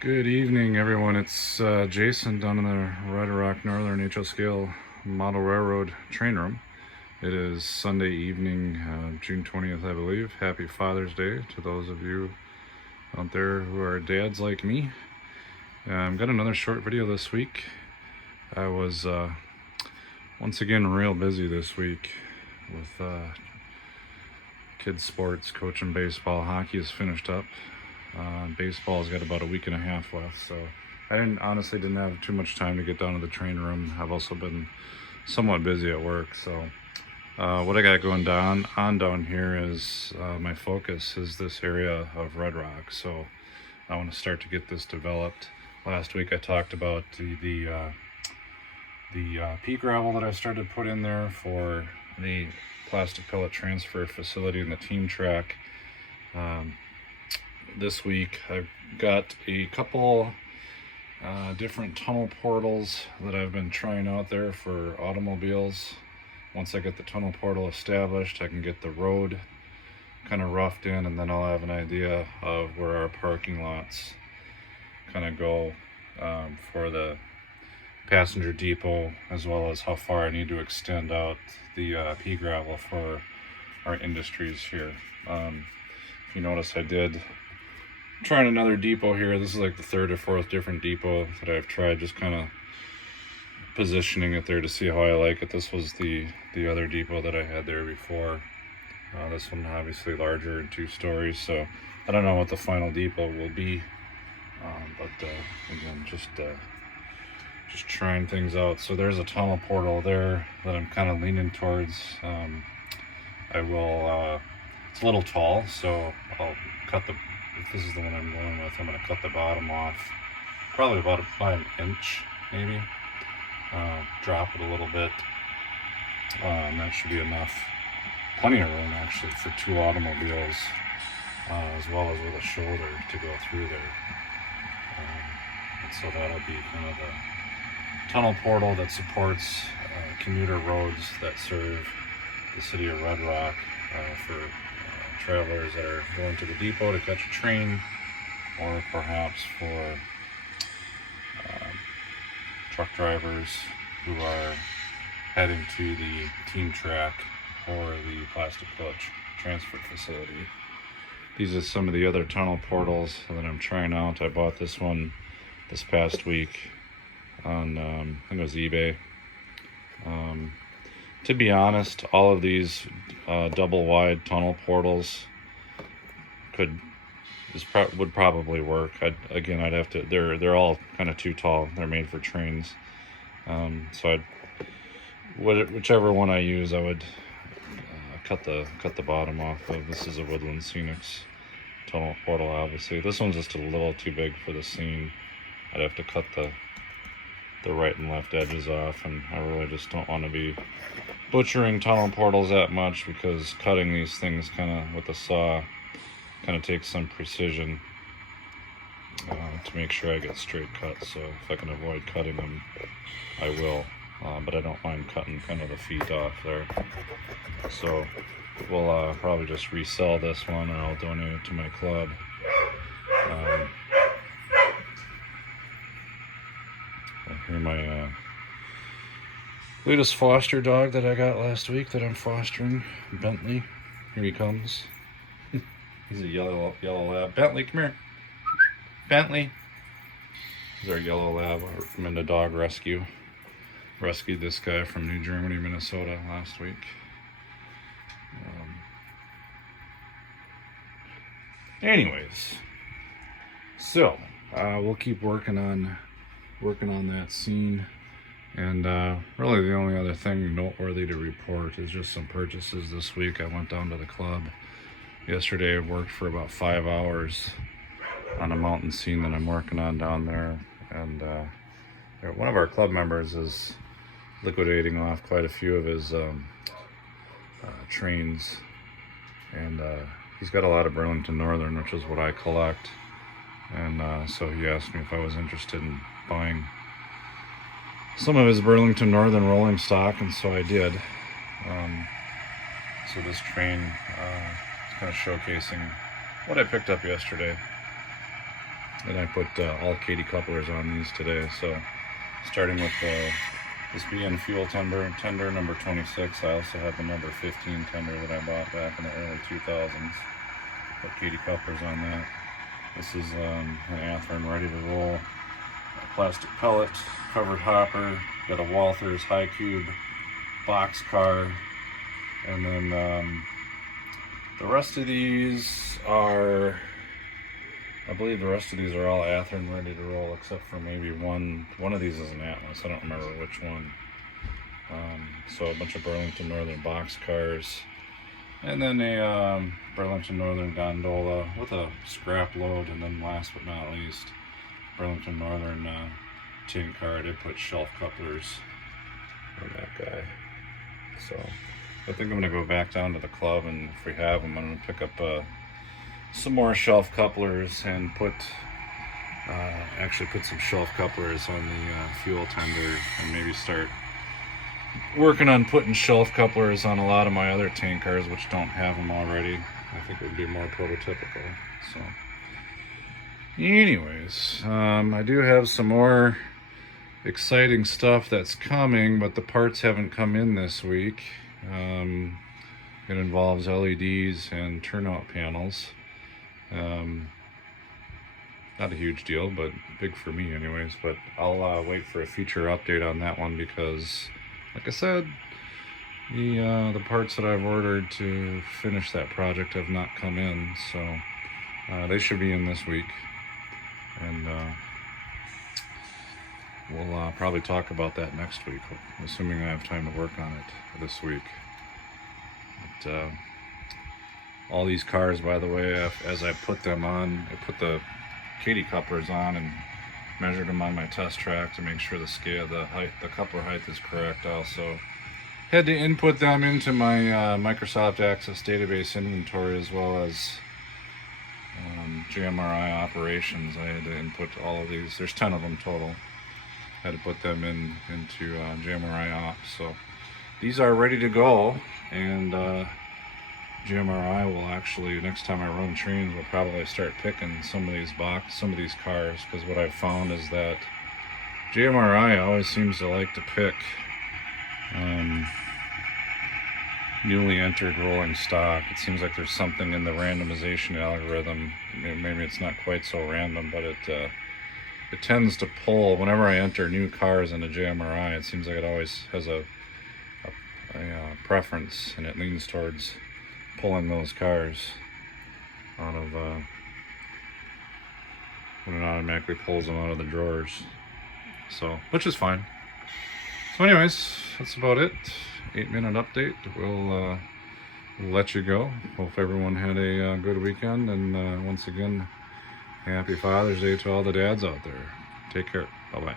Good evening, everyone. It's Jason down in the Red Rock Northern HO Scale Model Railroad train room. It is Sunday evening, June 20th, I believe. Happy Father's Day to those of you out there who are dads like me. I've got another short video this week. I was once again real busy this week with kids sports, coaching baseball. Hockey is finished up. Baseball's got about a week and a half left, so I honestly didn't have too much time to get down to the train room. I've also been somewhat busy at work, so what I got going down here is my focus is this area of Red Rock. So I want to start to get this developed. Last week I talked about the pea gravel that I started to put in there for the plastic pellet transfer facility and the team track. This week I've got a couple different tunnel portals that I've been trying out there for automobiles. Once I get the tunnel portal established, I can get the road kind of roughed in, and then I'll have an idea of where our parking lots kind of go for the passenger depot, as well as how far I need to extend out the pea gravel for our industries here. If you notice, I did trying another depot here. This is like the third or fourth different depot that I've tried, just kind of positioning it there to see how I like it. This was the other depot that I had there before. This one obviously larger and 2 stories, so I don't know what the final depot will be, but again, just trying things out. So there's a tunnel portal there that I'm kind of leaning towards. I will it's a little tall, so I'll cut the, if this is the one I'm going with, I'm going to cut the bottom off probably about an inch maybe. Drop it a little bit, and that should be enough. Plenty of room actually for 2 automobiles, as well as with a shoulder to go through there. And so that'll be kind of the tunnel portal that supports commuter roads that serve the city of Red Rock for travelers that are going to the depot to catch a train, or perhaps for truck drivers who are heading to the team track or the plastic pellet transfer facility. These are some of the other tunnel portals that I'm trying out. I bought this one this past week on I think it was eBay. To be honest, all of these double wide tunnel portals would probably work. I'd have to. They're all kind of too tall. They're made for trains. So whichever one I use, I would cut the bottom off of. This is a Woodland Scenics tunnel portal. Obviously, this one's just a little too big for the scene. I'd have to cut the right and left edges off, and I really just don't want to be butchering tunnel portals that much, because cutting these things kind of with a saw kind of takes some precision to make sure I get straight cuts. So if I can avoid cutting them, I will, but I don't mind cutting kind of the feet off there. So we'll probably just resell this one, or I'll donate it to my club. Here's my latest foster dog that I got last week that I'm fostering, Bentley. Here he comes. He's a yellow lab. Bentley, come here. Bentley. He's our yellow lab. I'm into dog rescue. Rescued this guy from New Germany, Minnesota last week. Anyways, so we'll keep working on that scene. And really the only other thing noteworthy to report is just some purchases this week. I went down to the club yesterday. I worked for about 5 hours on a mountain scene that I'm working on down there. And one of our club members is liquidating off quite a few of his trains. And he's got a lot of Burlington Northern, which is what I collect. And so he asked me if I was interested in buying some of his Burlington Northern rolling stock, and so I did. So this train is kind of showcasing what I picked up yesterday. And I put all Kadee couplers on these today. So starting with this BN fuel tender number 26. I also have the number 15 tender that I bought back in the early 2000s. Put Kadee couplers on that. This is an Athearn ready to roll. A plastic pellet, covered hopper, got a Walthers high cube box car, and then the rest of these are, I believe the rest of these are all Athearn ready to roll, except for maybe one of these is an Atlas. I don't remember which one. So a bunch of Burlington Northern box cars, and then a Burlington Northern gondola with a scrap load, and then last but not least, Burlington Northern tin car. I did put shelf couplers on that guy. So I think I'm going to go back down to the club, and if we have them, I'm going to pick up some more shelf couplers and actually put some shelf couplers on the fuel tender, and maybe start working on putting shelf couplers on a lot of my other tank cars which don't have them already. I think it would be more prototypical. So anyways, I do have some more exciting stuff that's coming, but the parts haven't come in this week. It involves LEDs and turnout panels. Not a huge deal, but big for me anyways. But I'll wait for a future update on that one, because like I said, the parts that I've ordered to finish that project have not come in, so they should be in this week, and we'll probably talk about that next week, assuming I have time to work on it this week. But all these cars, by the way, as I put them on, I put the Kadee couplers on and measured them on my test track to make sure the scale, the coupler height is correct. I also had to input them into my Microsoft Access database inventory, as well as JMRI operations. I had to input all of these. There's 10 of them total. I had to put them into JMRI ops. So these are ready to go, and GMRI will actually, next time I run trains, will probably start picking some of these cars, because what I've found is that GMRI always seems to like to pick newly entered rolling stock. It seems like there's something in the randomization algorithm. Maybe it's not quite so random, but it tends to pull whenever I enter new cars into JMRI. It seems like it always has a preference, and it leans towards pulling those cars out of when it automatically pulls them out of the drawers. So, which is fine. So anyways, that's about it. 8-minute update. We'll let you go. Hope everyone had a good weekend, and once again, happy Father's Day to all the dads out there. Take care. Bye-bye.